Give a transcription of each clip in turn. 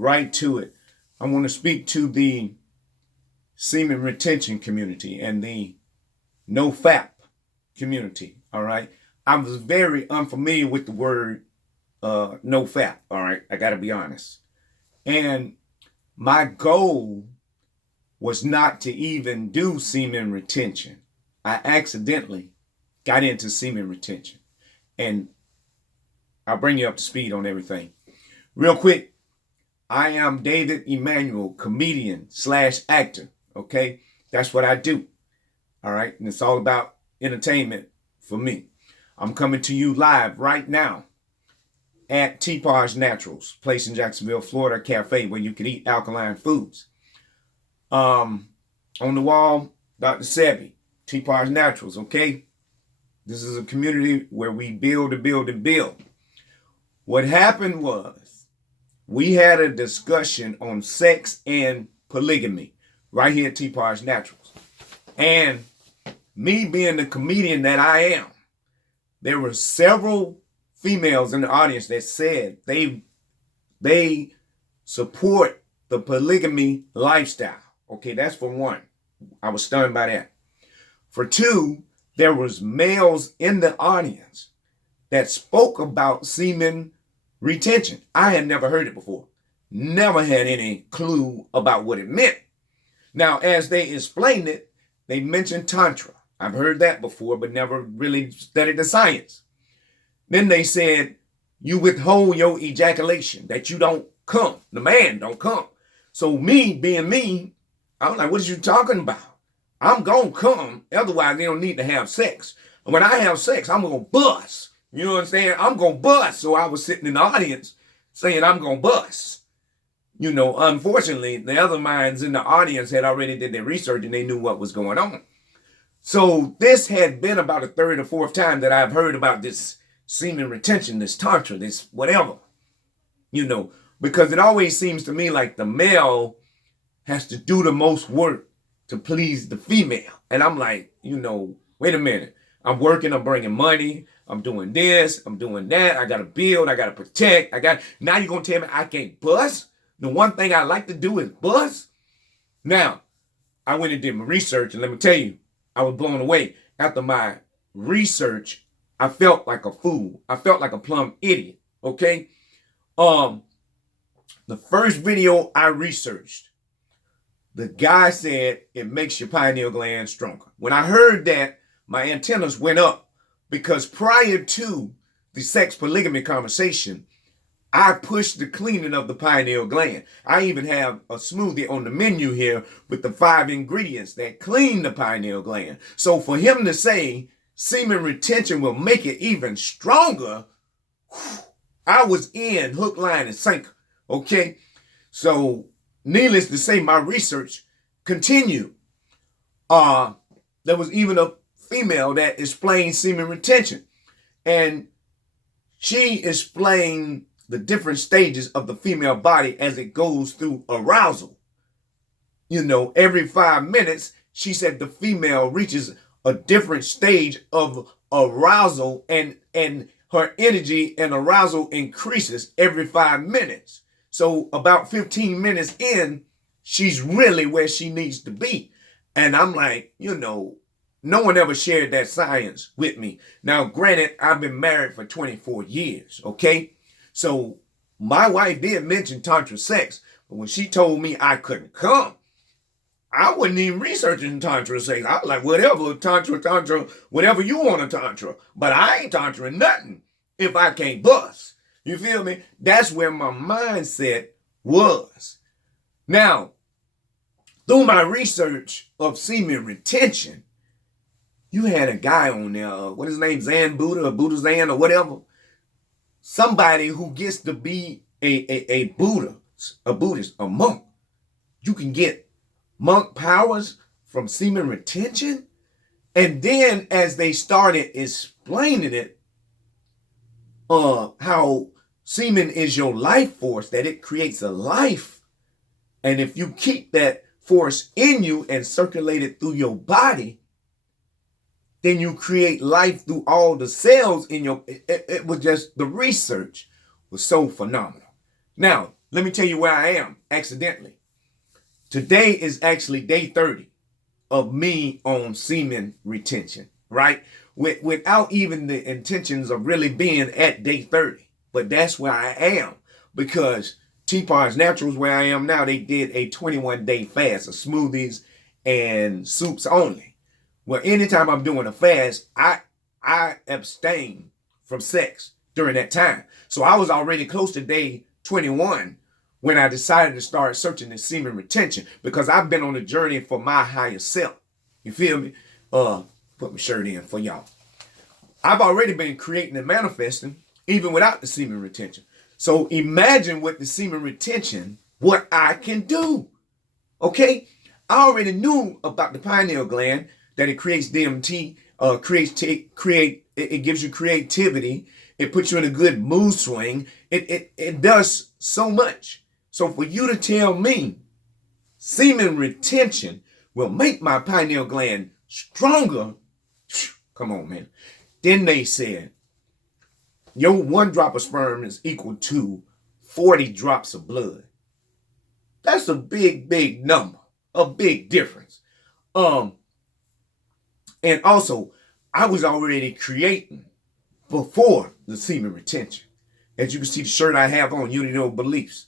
right to it. I want to speak to the semen retention community and the Nofap community. All right. I was very unfamiliar with the word Nofap. All right. I got to be honest. And my goal was not to even do semen retention. I accidentally got into semen retention. And I'll bring you up to speed on everything. Real quick, I am David Emmanuel, comedian / actor. Okay, that's what I do. All right, and it's all about entertainment for me. I'm coming to you live right now at Teapot's Naturals, place in Jacksonville, Florida, cafe where you can eat alkaline foods. On the wall, Dr. Sebi, Teapot's Naturals. Okay, this is a community where we build and build and build. What happened was we had a discussion on sex and polygamy right here at Teapot's Naturals. And me being the comedian that I am, there were several females in the audience that said they support the polygamy lifestyle. Okay, that's for one. I was stunned by that. For two, there was males in the audience that spoke about semen retention. I had never heard it before. Never had any clue about what it meant. Now, as they explained it, they mentioned Tantra. I've heard that before, but never really studied the science. Then they said, you withhold your ejaculation, that you don't come. The man don't come. So me, being me, I was like, what are you talking about? I'm going to come. Otherwise, they don't need to have sex. And when I have sex, I'm going to bust. You know what I'm saying? I'm going to bust. So I was sitting in the audience saying I'm going to bust. You know, unfortunately, the other minds in the audience had already did their research and they knew what was going on. So this had been about the third or fourth time that I've heard about this semen retention, this Tantra, this whatever. You know, because it always seems to me like the male has to do the most work to please the female. And I'm like, you know, wait a minute. I'm working, I'm bringing money, I'm doing this, I'm doing that. I got to build, I got to protect. Now you're going to tell me I can't bust? The one thing I like to do is bust? Now, I went and did my research, and let me tell you, I was blown away. After my research, I felt like a fool. I felt like a plumb idiot, okay? The first video I researched, the guy said it makes your pineal gland stronger. When I heard that, my antennas went up because prior to the sex polygamy conversation, I pushed the cleaning of the pineal gland. I even have a smoothie on the menu here with the 5 ingredients that clean the pineal gland. So for him to say semen retention will make it even stronger, I was in hook, line, and sinker. Okay? So needless to say, my research continued. There was even a female that explained semen retention. And she explained the different stages of the female body as it goes through arousal. You know, every 5 minutes, she said the female reaches a different stage of arousal and her energy and arousal increases every 5 minutes. So about 15 minutes in, she's really where she needs to be. And I'm like, you know, no one ever shared that science with me. Now, granted, I've been married for 24 years, okay? So my wife did mention Tantra sex, but when she told me I couldn't come, I wasn't even researching Tantra sex. I was like, whatever, Tantra, whatever you want to Tantra. But I ain't Tantra nothing if I can't bust. You feel me? That's where my mindset was. Now, through my research of semen retention, you had a guy on there, what is his name, Zan Buddha or Buddha Zan or whatever. Somebody who gets to be a Buddha, a Buddhist, a monk. You can get monk powers from semen retention. And then as they started explaining it, how semen is your life force, that it creates a life. And if you keep that force in you and circulate it through your body, then you create life through all the cells in your, it was just, the research was so phenomenal. Now, let me tell you where I am accidentally. Today is actually day 30 of me on semen retention, right? Without even the intentions of really being at day 30. But that's where I am because T-Par's Naturals, where I am now, they did a 21-day fast of smoothies and soups only. Well, anytime I'm doing a fast, I abstain from sex during that time. So I was already close to day 21 when I decided to start searching the semen retention because I've been on a journey for my higher self. You feel me? Put my shirt in for y'all. I've already been creating and manifesting even without the semen retention. So imagine with the semen retention, what I can do. Okay? I already knew about the pineal gland, that it creates DMT, it gives you creativity, it puts you in a good mood swing. It does so much. So for you to tell me semen retention will make my pineal gland stronger, come on, man. Then they said, your 1 drop of sperm is equal to 40 drops of blood. That's a big, big number, a big difference. And also, I was already creating before the semen retention. As you can see, the shirt I have on, Unity of Beliefs.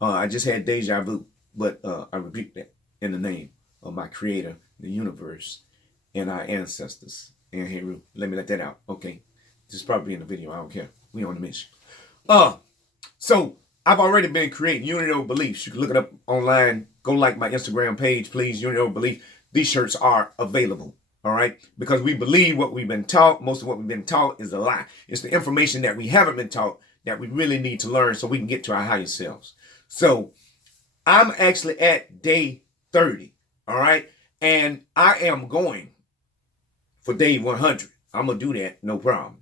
I just had deja vu, but I rebuke that in the name of my creator, the universe, and our ancestors. And Heru, let me let that out. Okay. This is probably in the video. I don't care. We on the mission. So I've already been creating Unity of Beliefs. You can look it up online. Go like my Instagram page, please. Unity of Belief. These shirts are available. All right. Because we believe what we've been taught. Most of what we've been taught is a lie. It's the information that we haven't been taught that we really need to learn so we can get to our higher selves. So I'm actually at day 30. All right. And I am going for day 100. I'm going to do that. No problem.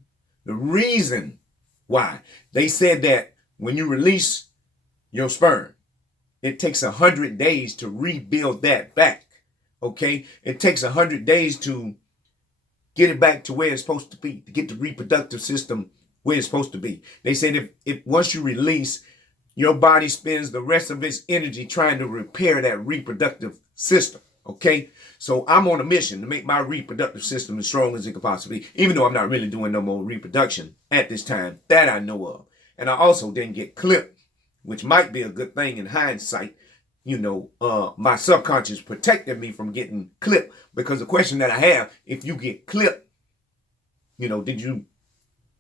The reason why they said that when you release your sperm, it takes 100 days to rebuild that back. Okay. It takes 100 days to get it back to where it's supposed to be, to get the reproductive system where it's supposed to be. They said if once you release, your body spends the rest of its energy trying to repair that reproductive system. Okay. So I'm on a mission to make my reproductive system as strong as it could possibly be, even though I'm not really doing no more reproduction at this time that I know of. And I also didn't get clipped, which might be a good thing in hindsight. You know, my subconscious protected me from getting clipped because the question that I have, if you get clipped, you know,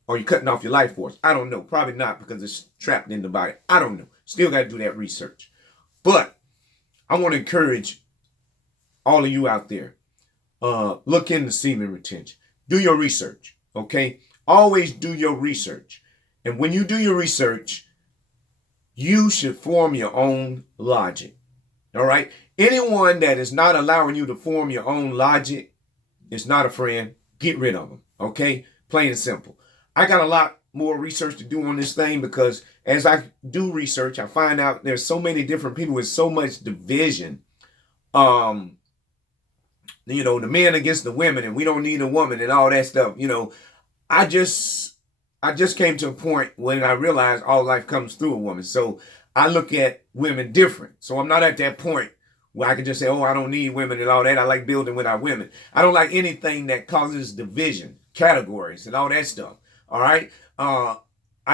are you cutting off your life force? I don't know. Probably not because it's trapped in the body. I don't know. Still got to do that research. But I want to encourage all of you out there, look into semen retention. Do your research, okay? Always do your research. And when you do your research, you should form your own logic, all right? Anyone that is not allowing you to form your own logic is not a friend. Get rid of them, okay? Plain and simple. I got a lot more research to do on this thing because as I do research, I find out there's so many different people with so much division. You know, the men against the women and we don't need a woman and all that stuff. You know, I just came to a point when I realized all life comes through a woman. So I look at women different. So I'm not at that point where I can just say, oh, I don't need women and all that. I like building without women. I don't like anything that causes division, categories and all that stuff. All right. I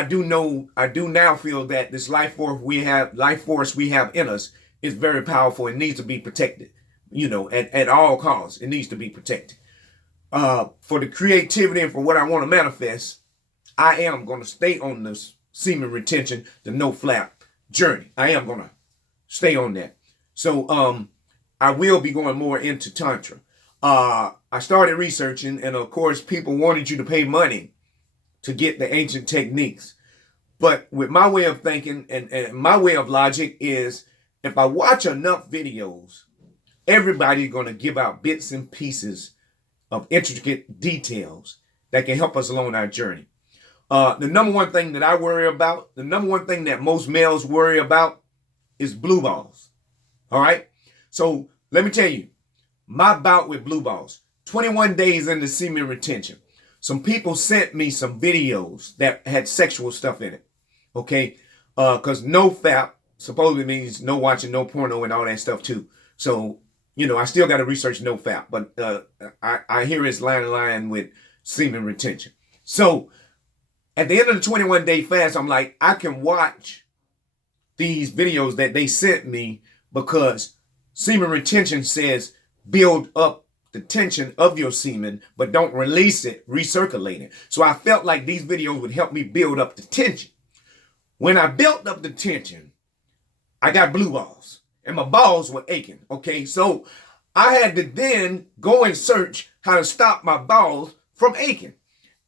do now feel that this life force we have in us is very powerful and needs to be protected. You know, at all costs, it needs to be protected. For the creativity and for what I want to manifest, I am going to stay on this semen retention, the Nofap journey. I am going to stay on that. So I will be going more into Tantra. I started researching, and of course, people wanted you to pay money to get the ancient techniques. But with my way of thinking and my way of logic is, if I watch enough videos, everybody's going to give out bits and pieces of intricate details that can help us along our journey. The number one thing that I worry about, the number one thing that most males worry about is blue balls. All right. So let me tell you, my bout with blue balls, 21 days into semen retention. Some people sent me some videos that had sexual stuff in it. Okay. Because Nofap supposedly means no watching, no porno, and all that stuff too. So, I still got to research Nofap, but I hear it's line with semen retention. So, at the end of the 21-day fast, I'm like, I can watch these videos that they sent me because semen retention says build up the tension of your semen, but don't release it, recirculate it. So I felt like these videos would help me build up the tension. When I built up the tension, I got blue balls and my balls were aching. Okay, so I had to then go and search how to stop my balls from aching.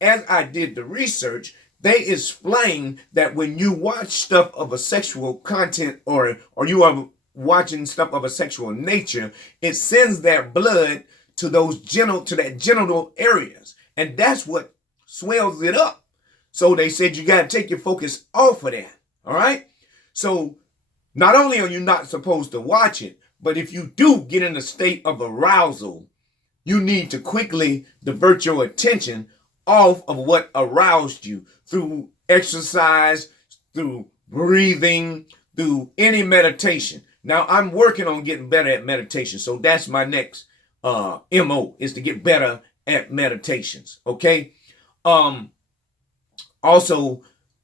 As I did the research, they explain that when you watch stuff of a sexual content or you are watching stuff of a sexual nature, it sends that blood to that genital areas. And that's what swells it up. So they said you got to take your focus off of that. All right. So not only are you not supposed to watch it, but if you do get in a state of arousal, you need to quickly divert your attention off of what aroused you through exercise, through breathing, through any meditation. Now, I'm working on getting better at meditation. So that's my next MO, is to get better at meditations. Okay. Also,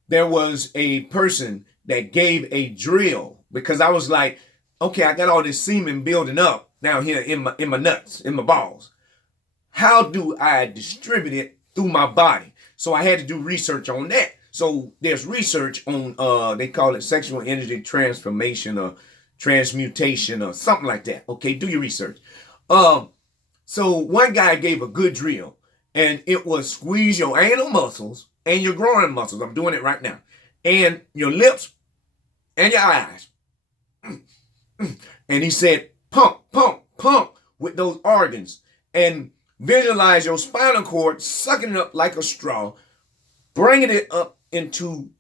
there was a person that gave a drill because I was like, okay, I got all this semen building up down here in my nuts, in my balls. How do I distribute it through my body? So I had to do research on that. So there's research on, they call it sexual energy transformation or transmutation or something like that. Okay, do your research. So one guy gave a good drill, and it was squeeze your anal muscles and your groin muscles. I'm doing it right now. And your lips and your eyes. And he said, pump, pump, pump with those organs. And visualize your spinal cord sucking it up like a straw, bringing it up into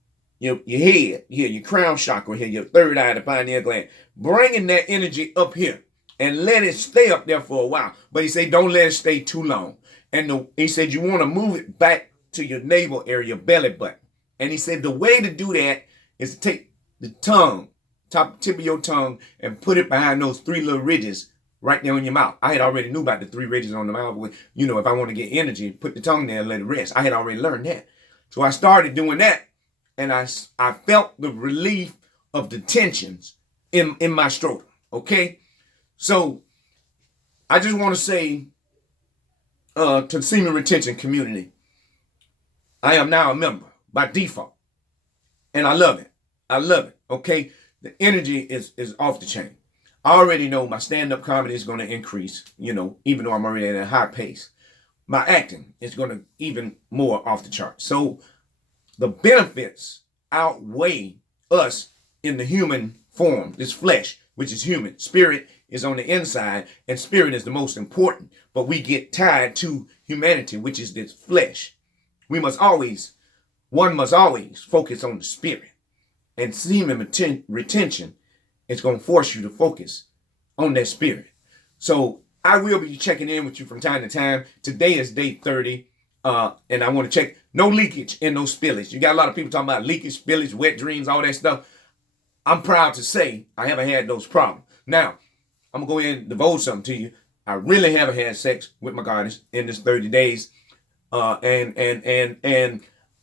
your head, here, your crown chakra here, your third eye, the pineal gland, bringing that energy up here and let it stay up there for a while. But he said, don't let it stay too long. And he said, you want to move it back to your navel area, your belly button. And he said, the way to do that is to take the tongue, tip of your tongue, and put it behind those three little ridges right there in your mouth. I had already knew about the three ridges on the mouth. If I want to get energy, put the tongue there and let it rest. I had already learned that. So I started doing that, and I felt the relief of the tensions in my scrotum. Okay? So I just want to say to the semen retention community, I am now a member by default. And I love it. I love it. Okay? The energy is off the chain. I already know my stand-up comedy is going to increase, even though I'm already at a high pace. My acting is going to even more off the chart. So the benefits outweigh us in the human form, this flesh, which is human. Spirit is on the inside, and spirit is the most important. But we get tied to humanity, which is this flesh. One must always focus on the spirit. And semen retention is going to force you to focus on that spirit. So I will be checking in with you from time to time. Today is day 30. And I want to check no leakage and no spillage. You got a lot of people talking about leakage, spillage, wet dreams, all that stuff. I'm proud to say I haven't had those problems. Now, I'm going to go ahead and divulge something to you. I really haven't had sex with my goddess in this 30 days. And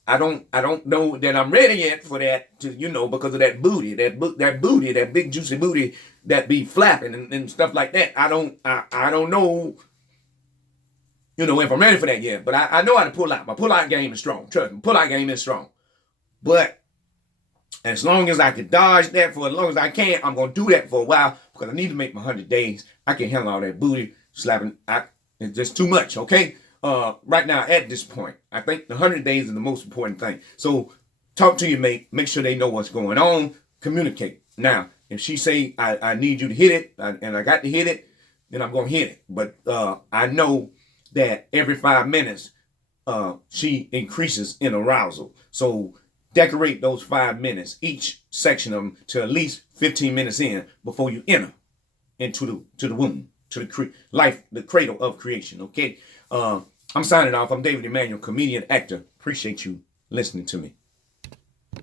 I don't know that I'm ready yet for that, because of that booty, that big juicy booty that be flapping and stuff like that. I don't know, if I'm ready for that yet. But I know how to pull out. My pull out game is strong. Trust me, pull out game is strong. But as long as I can dodge that for as long as I can, I'm gonna do that for a while because I need to make my 100 days. I can't handle all that booty slapping. It's just too much. Okay. Right now at this point, I think the 100 days is the most important thing. So talk to your mate, make sure they know what's going on, communicate. Now, if she say, I need you to hit it, and I got to hit it, then I'm going to hit it. But I know that every 5 minutes, she increases in arousal. So decorate those 5 minutes, each section of them, to at least 15 minutes in before you enter into the womb, to the cradle of creation. Okay. I'm signing off. I'm David Emmanuel, comedian, actor. Appreciate you listening to me.